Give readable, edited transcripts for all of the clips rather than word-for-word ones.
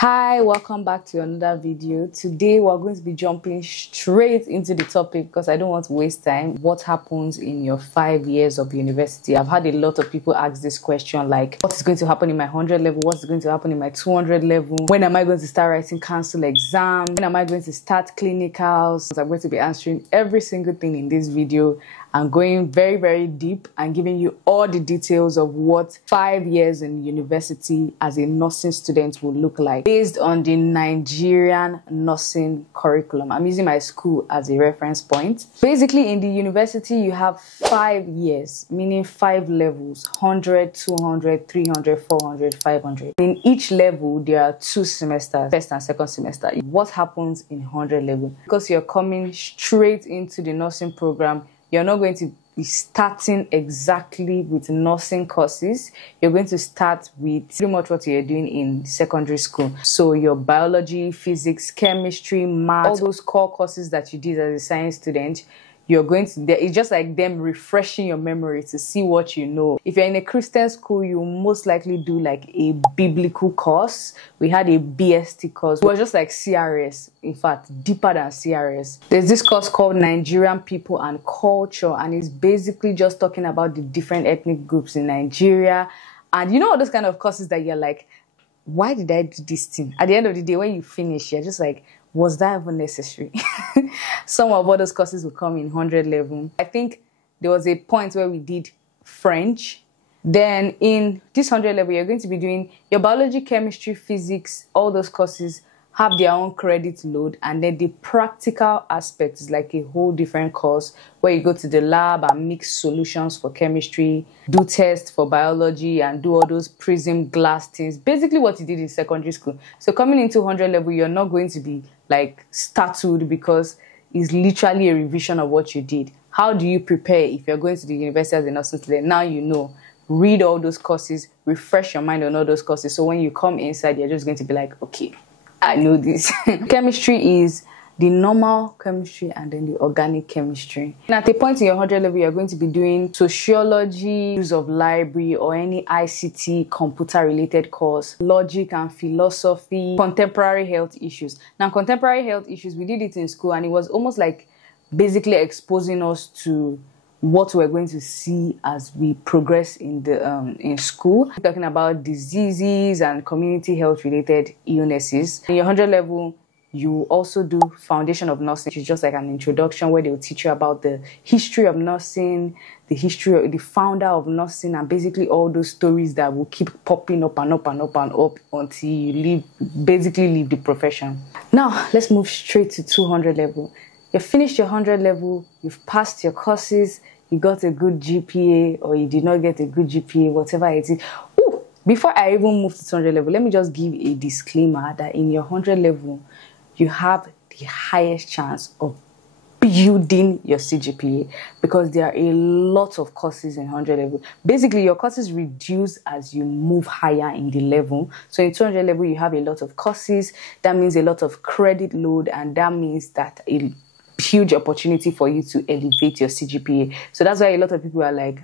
Hi, welcome back to another video. Today we're going to be jumping straight into the topic because I don't want to waste time. What happens in your 5 years of university? I've had a lot of people ask this question, like what is going to happen in my 100 level? What's going to happen in my 200 level? When am I going to start writing council exam? When am I going to start clinicals? I'm going to be answering every single thing in this video. I'm going very, very deep and giving you all the details of what 5 years in university as a nursing student will look like based on the Nigerian nursing curriculum. I'm using my school as a reference point. Basically, in the university, you have 5 years, meaning 5 levels: 100, 200, 300, 400, 500. In each level, there are 2 semesters, first and second semester. What happens in 100 level? Because you're coming straight into the nursing program, you're not going to be starting exactly with nursing courses. You're going to start with pretty much what you're doing in secondary school. So your biology, physics, chemistry, math, all those core courses that you did as a science student, you're going to, it's just like them refreshing your memory to see what you know. If you're in a Christian school, you most likely do like a biblical course. We had a BST course. It was just like CRS, in fact, deeper than CRS. There's this course called Nigerian People and Culture, and it's basically just talking about the different ethnic groups in Nigeria. And you know all those kind of courses that you're like, why did I do this thing? At the end of the day, when you finish, you're just like, was that even necessary? Some of all those courses will come in 100 level. I think there was a point where we did French. Then in this 100 level, you're going to be doing your biology, chemistry, physics, all those courses have their own credit load. And then the practical aspect is like a whole different course where you go to the lab and mix solutions for chemistry, do tests for biology, and do all those prism glass things. Basically what you did in secondary school. So coming into 100 level, you're not going to be like startled because it's literally a revision of what you did. How do you prepare if you're going to the university as a nursing student? Now you know. Read all those courses, refresh your mind on all those courses. So when you come inside, you're just going to be like, okay, I know this. Chemistry is the normal chemistry and then the organic chemistry. And at a point in your 100 level, you're going to be doing sociology, use of library, or any ICT computer-related course, logic and philosophy, contemporary health issues. Now, contemporary health issues, we did it in school, and it was almost like basically exposing us to what we're going to see as we progress in the in school. We're talking about diseases and community health related illnesses. In your 100 level, you also do foundation of nursing, which is just like an introduction where they'll teach you about the history of nursing, the history of the founder of nursing, and basically all those stories that will keep popping up and up and up and up until you basically leave the profession. Now let's move straight to 200 level. You've finished your 100 level, you've passed your courses, you got a good GPA, or you did not get a good GPA, whatever it is. Ooh, before I even move to 200 level, let me just give a disclaimer that in your 100 level, you have the highest chance of building your CGPA because there are a lot of courses in 100 level. Basically, your courses reduce as you move higher in the level. So in 200 level, you have a lot of courses. That means a lot of credit load, and that means that a huge opportunity for you to elevate your CGPA. So that's why a lot of people are like,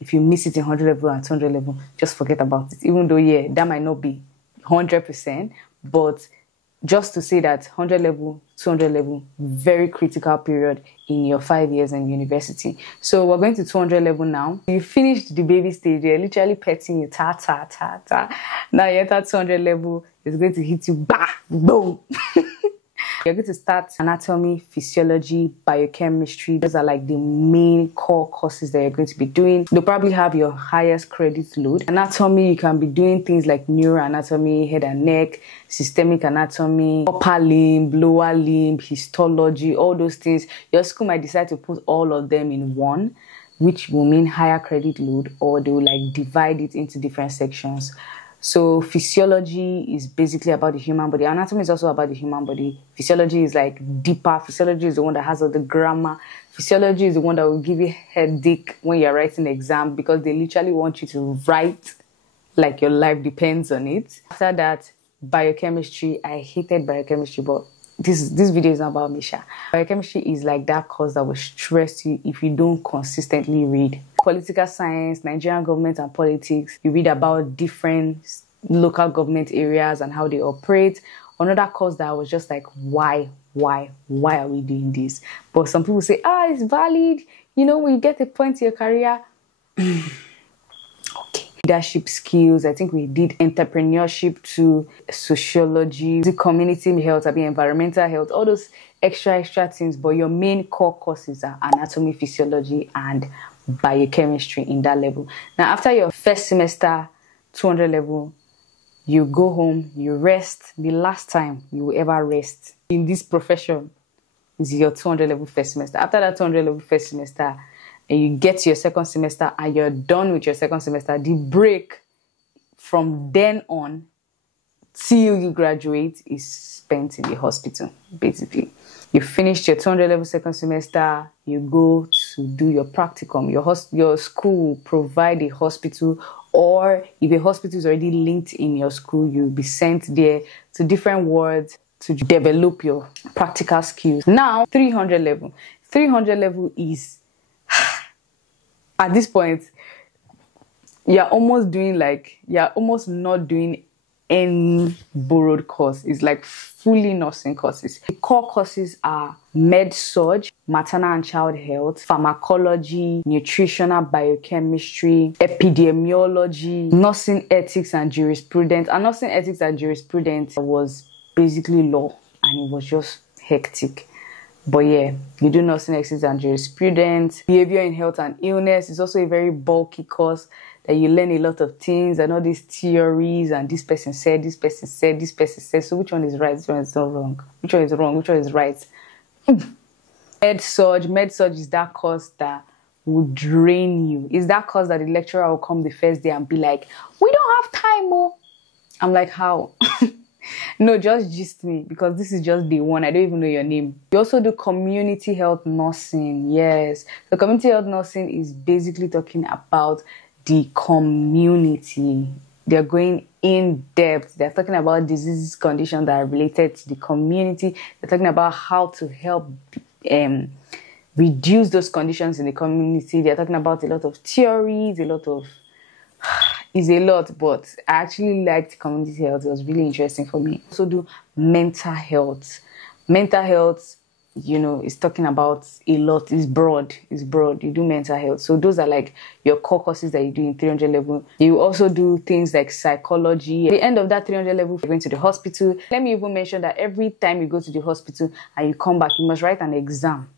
if you miss it in 100 level and 200 level, just forget about it. Even though, yeah, that might not be 100%, but just to say that 100 level, 200 level, very critical period in your 5 years in university. So we're going to 200 level now. You finished the baby stage, you're literally petting you, ta, ta, ta, ta. Now you enter 200 level, it's going to hit you, bah, boom. You're going to start anatomy, physiology, biochemistry. Those are like the main core courses that you're going to be doing. They'll probably have your highest credit load. Anatomy, you can be doing things like neuroanatomy, head and neck, systemic anatomy, upper limb, lower limb, histology, all those things. Your school might decide to put all of them in one, which will mean higher credit load, or they will like divide it into different sections. So physiology is basically about the human body. Anatomy is also about the human body. Physiology is like deeper. Physiology is the one that has all the grammar. Physiology is the one that will give you headache when you're writing an exam because they literally want you to write like your life depends on it. After that, biochemistry. I hated biochemistry, but this video is not about Misha. Biochemistry is like that course that will stress you if you don't consistently read. Political science, Nigerian government and politics. You read about different local government areas and how they operate. Another course that I was just like, why are we doing this? But some people say, it's valid. You know, when you get a point in your career. Okay. Leadership skills. I think we did entrepreneurship to sociology, to community health, environmental health, all those extra things. But your main core courses are anatomy, physiology, and biochemistry in that level. Now, after your first semester, 200 level, you go home, you rest. The last time you will ever rest in this profession is your 200 level first semester. After that 200 level first semester, and you get to your second semester and you're done with your second semester, the break from then on till you graduate is spent in the hospital, basically. You finished your 200 level second semester, you go to do your practicum. Your school will provide a hospital, or if a hospital is already linked in your school, you'll be sent there to different wards to develop your practical skills. Now, 300 level. 300 level is, at this point, you're almost not doing any borrowed course. It's like fully nursing courses. The core courses are med-surg, maternal and child health, pharmacology, nutritional biochemistry, epidemiology, nursing ethics and jurisprudence. And nursing ethics and jurisprudence was basically law, and it was just hectic. But yeah, you do nursing ethics and jurisprudence. Behavior in health and illness is also a very bulky course that you learn a lot of things and all these theories, and this person said, this person said, this person said. So which one is right? Which one is not wrong? Which one is wrong? Which one is right? Med-surg is that course that will drain you. It's that course that the lecturer will come the first day and be like, we don't have time, oh. I'm like, how? No, just gist me, because this is just day one. I don't even know your name. You also do community health nursing. Yes. So community health nursing is basically talking about the community. They're going in depth. They're talking about diseases, conditions that are related to the community. They're talking about how to help reduce those conditions in the community. They're talking about a lot of theories, it's a lot, but I actually liked community health. It was really interesting for me. Also do mental health. Mental health, is talking about a lot. It's broad. You do mental health. So those are like your core courses that you do in 300 level. You also do things like psychology. At the end of that 300 level, you're going to the hospital. Let me even mention that every time you go to the hospital and you come back, you must write an exam.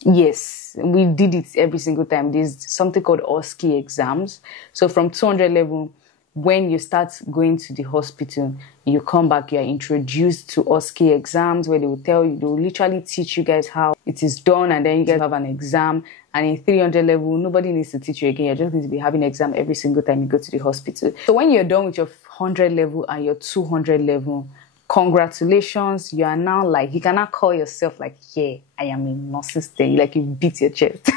Yes, we did it every single time. There's something called OSCE exams. So from 200 level, when you start going to the hospital, you come back, you are introduced to OSCE exams, where they will literally teach you guys how it is done, and then you guys have an exam. And in 300 level, nobody needs to teach you again. You're just going to be having an exam every single time you go to the hospital. So when you're done with your 100 level and your 200 level, congratulations, you are now you cannot call yourself I am a nursing student. Like, you beat your chest.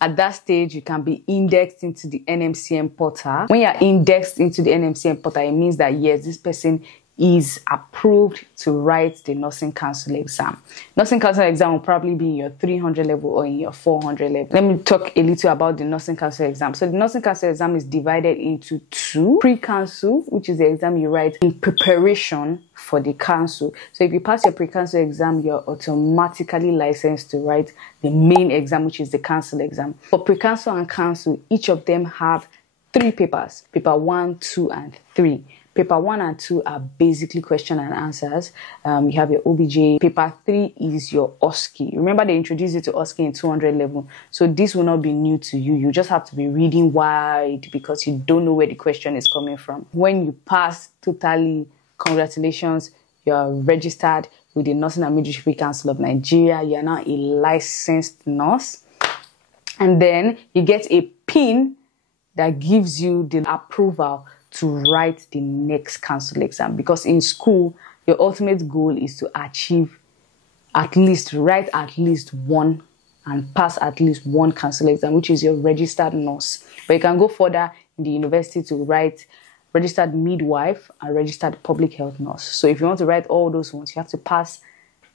At that stage, you can be indexed into the NMCM portal. When you're indexed into the NMCM portal, it means that yes, this person is approved to write the nursing council exam. Nursing council exam will probably be in your 300 level or in your 400 level. Let me talk a little about the nursing council exam. So the nursing council exam is divided into two. Pre-council, which is the exam you write in preparation for the council. So if you pass your pre-council exam, you're automatically licensed to write the main exam, which is the council exam. For pre-council and council, each of them have 3 papers. Paper 1, 2, and 3. Paper 1 and 2 are basically question and answers. You have your OBJ. Paper 3 is your OSCE. Remember, they introduced you to OSCE in 200 level. So this will not be new to you. You just have to be reading wide because you don't know where the question is coming from. When you pass totally, congratulations, you are registered with the Nursing and Midwifery Council of Nigeria. You are now a licensed nurse. And then you get a pin that gives you the approval to write the next council exam, because in school your ultimate goal is to write at least one and pass at least one council exam, which is your registered nurse. But you can go further in the university to write registered midwife and registered public health nurse. So if you want to write all those ones, you have to pass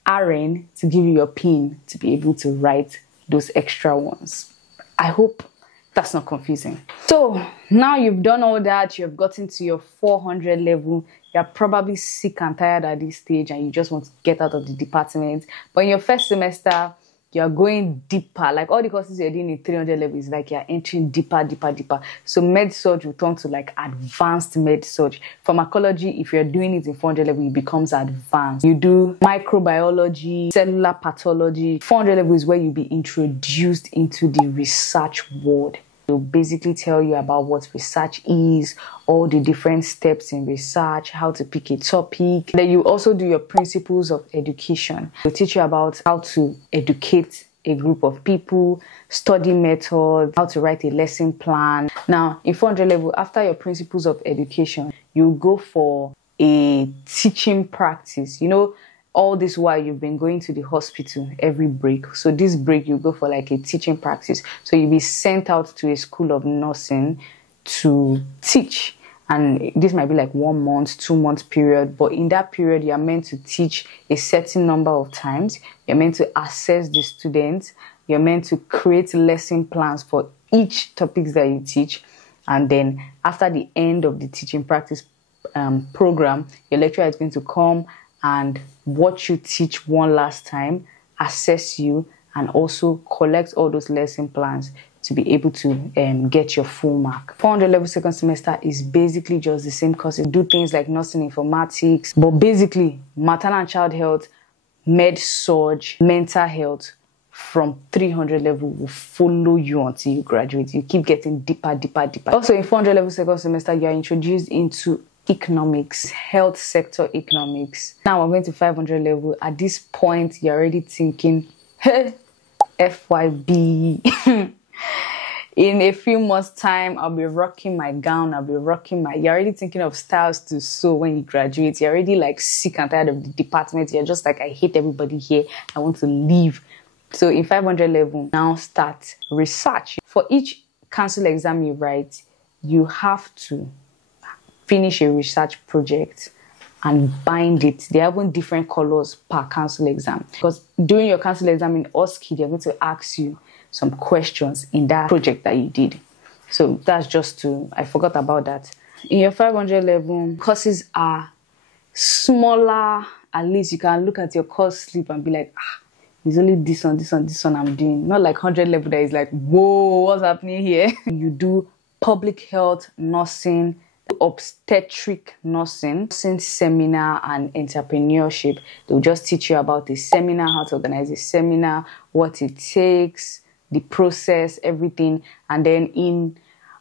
RN to give you your pin to be able to write those extra ones. I hope That's not confusing. So now you've done all that, you've gotten to your 400 level, you're probably sick and tired at this stage and you just want to get out of the department. But in your first semester, you're going deeper. Like all the courses you're doing in 300 level is like you're entering deeper. So med-surg will turn to like advanced med-surg. Pharmacology, if you're doing it in 400 level, it becomes advanced. You do microbiology, cellular pathology. 400 level is where you'll be introduced into the research world. They'll basically tell you about what research is, all the different steps in research, how to pick a topic. Then you also do your principles of education. They'll teach you about how to educate a group of people, study methods, how to write a lesson plan. Now, in 400 level, after your principles of education, you go for a teaching practice. You know, all this while you've been going to the hospital every break. So this break, you go for like a teaching practice. So you'll be sent out to a school of nursing to teach. And this might be like 1 month, 2 month period. But in that period, you're meant to teach a certain number of times. You're meant to assess the students. You're meant to create lesson plans for each topics that you teach. And then after the end of the teaching practice program, your lecturer is going to come and watch you teach one last time, assess you, and also collect all those lesson plans to be able to get your full mark. 400 level second semester is basically just the same course. You do things like nursing informatics, but basically maternal and child health, med-surg, mental health from 300 level will follow you until you graduate. You keep getting deeper. Also in 400 level second semester, you are introduced into economics, health sector economics. Now we're going to 500 level. At this point, you're already thinking, hey, FYB. In a few months' time, I'll be rocking my gown. You're already thinking of styles to sew when you graduate. You're already like sick and tired of the department. You're just like, I hate everybody here. I want to leave. So in 500 level, now start research. For each council exam you write, you have to finish a research project and bind it. They have different colors per council exam. Because during your council exam in OSCE, they're going to ask you some questions in that project that you did. So that's just I forgot about that. In your 500 level, courses are smaller. At least you can look at your course slip and be like, it's only this one I'm doing. Not like 100 level that is like, whoa, what's happening here? You do public health, nursing, obstetric nursing seminar, and entrepreneurship. They'll just teach you about the seminar, how to organize a seminar, what it takes, the process, everything. And then in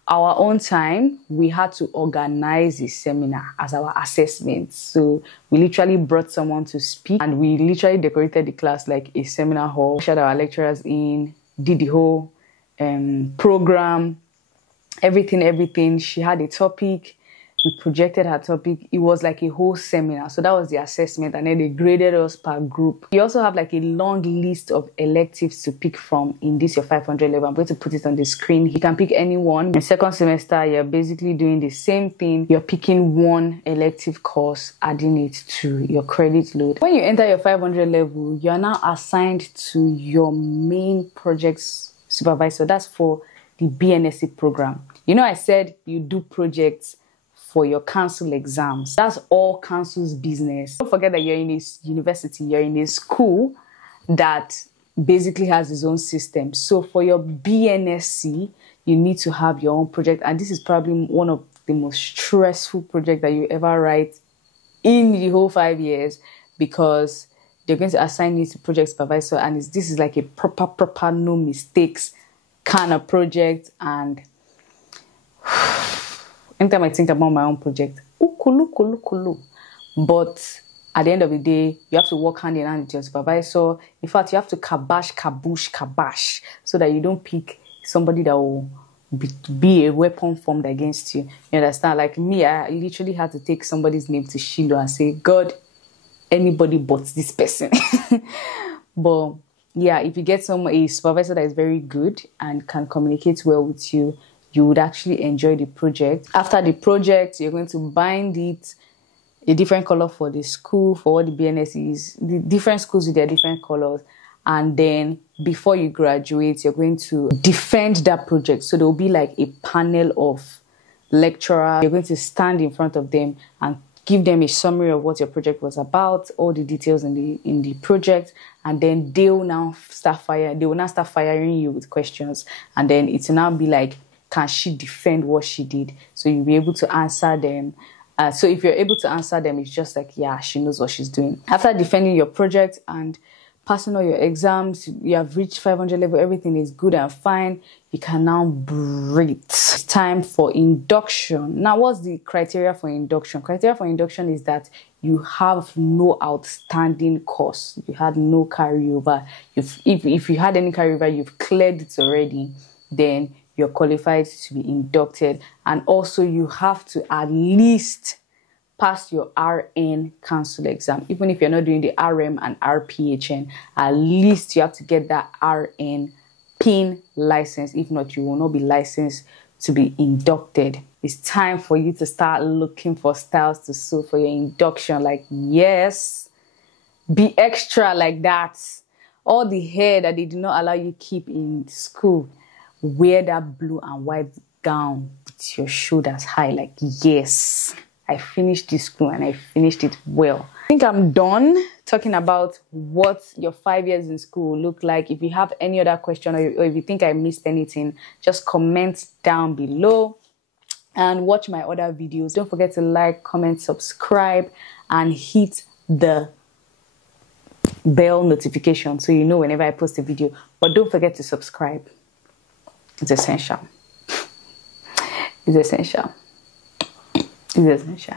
our own time, we had to organize the seminar as our assessment. So we literally brought someone to speak and we literally decorated the class like a seminar hall. Showed our lecturers in, did the whole program, everything. She had a topic. We projected her topic. It was like a whole seminar. So that was the assessment. And then they graded us per group. You also have like a long list of electives to pick from in this your 500 level. I'm going to put it on the screen. You can pick any one. In second semester, you're basically doing the same thing. You're picking one elective course, adding it to your credit load. When you enter your 500 level, you're now assigned to your main projects supervisor. That's for the BNSC program. You know, I said you do projects for your council exams. That's all council's business. Don't forget that you're in a university, you're in a school that basically has its own system. So for your BNSC, you need to have your own project. And this is probably one of the most stressful projects that you ever write in the whole 5 years, because they're going to assign you to project supervisor. And this is like a proper no mistakes kind of project. And anytime I think about my own project, kulu. But at the end of the day, you have to work hand in hand with your supervisor. In fact, you have to kabash, so that you don't pick somebody that will be a weapon formed against you. You understand? Like me, I literally had to take somebody's name to Shiloh and say, God, anybody but this person. But yeah, if you get a supervisor that is very good and can communicate well with you, you would actually enjoy the project. After the project, you're going to bind it a different color for the school, for what the BNS is, the different schools with their different colors. And then before you graduate, you're going to defend that project. So there will be like a panel of lecturers. You're going to stand in front of them and give them a summary of what your project was about, all the details in the project, and then they will now start firing you with questions, and then it will now be like, can she defend what she did? So you'll be able to answer them. So if you're able to answer them, it's just like, yeah, she knows what she's doing. After defending your project and passing all your exams, you have reached 500 level, everything is good and fine, you can now breathe. It's time for induction. Now, what's the criteria for induction? Criteria for induction is that you have no outstanding course. You had no carryover. If you had any carryover, you've cleared it already, then you're qualified to be inducted. And also you have to at least pass your RN council exam. Even if you're not doing the RM and RPHN, at least you have to get that RN PIN license. If not, you will not be licensed to be inducted. It's time for you to start looking for styles to sew for your induction. Like, yes, be extra like that. All the hair that they do not allow you keep in school, wear that blue and white gown with your shoulders high. Like, yes, I finished this school and I finished it well. I think I'm done talking about what your 5 years in school will look like. If you have any other question, or if you think I missed anything, just comment down below and watch my other videos. Don't forget to like, comment, subscribe, and hit the bell notification so you know whenever I post a video. But don't forget to subscribe. It's essential. It's essential. It's essential.